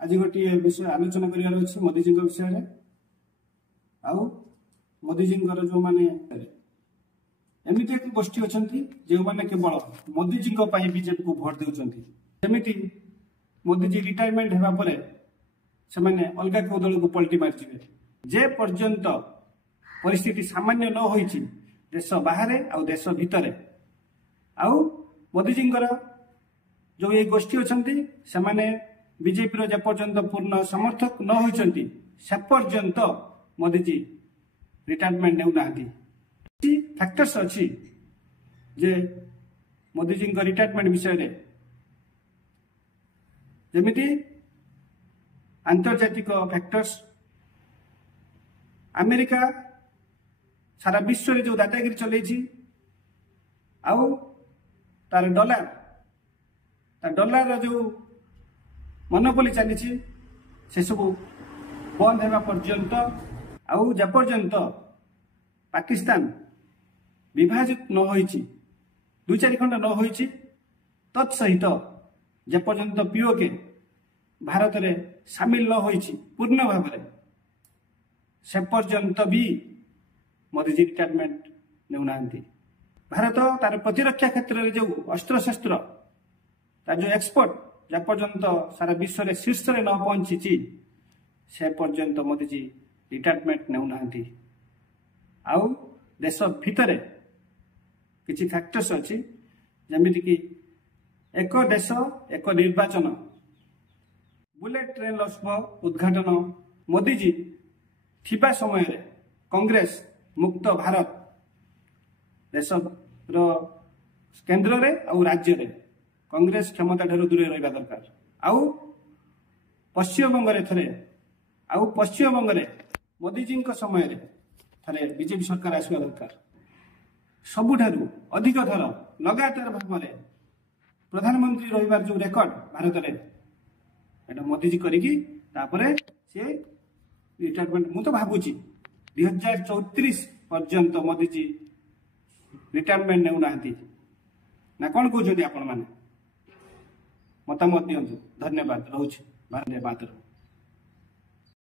आज गोटे विषय आलोचना कर मोदीजी विषय आउ मोदीजी जो माने एमती एक गोष्ठी अच्छा जो मैंने केवल मोदीजी बीजेपी को भोट देती मोदीजी रिटायरमेंट होगा से अलग कौ दल को पलटि मारी जे पर्यंत परिस्थिति सामान्य न हो देश बाहर आ देश भितर आउ मोदीजी जो ये गोष्ठी अच्छा से बीजेपी जेपर्यंत पूर्ण समर्थक न होती से पर्यंत मोदीजी रिटायरमेंट नेउना फैक्टर्स अच्छी जे मोदीजी रिटायरमेंट विषय जमीती आंतर्जातिक फैक्टर्स अमेरिका सारा विश्व रे जो दादागिरी चलैछि आउ तार डॉलर जो मोनोपोली चली से सब बंद होगा पर्यंत आउ जेपर्यंत पाकिस्तान विभाजित न होइछि दुई चारि खंड न होइछि तत्सहित जेपर्यंत पीओके भारत रे सामिल न होइछि पूर्ण भाव में से पर्यंत भी मोदीजी रिटायरमेंट नेउना भारत तार प्रतिरक्षा क्षेत्र में जो अस्त्र शस्त्र तार जो एक्सपोर्ट जेपर्यंत सारा विश्व रे शीर्ष रे न पहुंची से पर्यंत मोदीजी रिटायरमेंट नेउना आउ देश भितर किछि फैक्टर्स अच्छी जमीती कि एक देश एक निर्वाचन बुलेट ट्रेन उद्घाटन मोदीजी थिबा समय रे कांग्रेस मुक्त भारत देश केन्द्र रे और राज्य रे कांग्रेस क्षमता ठारू दूरे रहा दरकार आउ पश्चिमबंग रे थरे आउ पश्चिमबंग रे मोदीजी समय रे थरे बीजेपी सरकार आसवा दरकार सबुठारू अधिक थर लगातार भाव में प्रधानमंत्री रहिबार जो रेकर्ड भारत रे एटा मोदीजी करिकी तापरे से रिटायरमेंट मु तो भाबुची 2034 पर्यंत मोदीजी रिटायरमेंट नेउना ना कौन कहते आपण मैंने मतामत दिंतु धन्यवाद रोचे भारत मातर।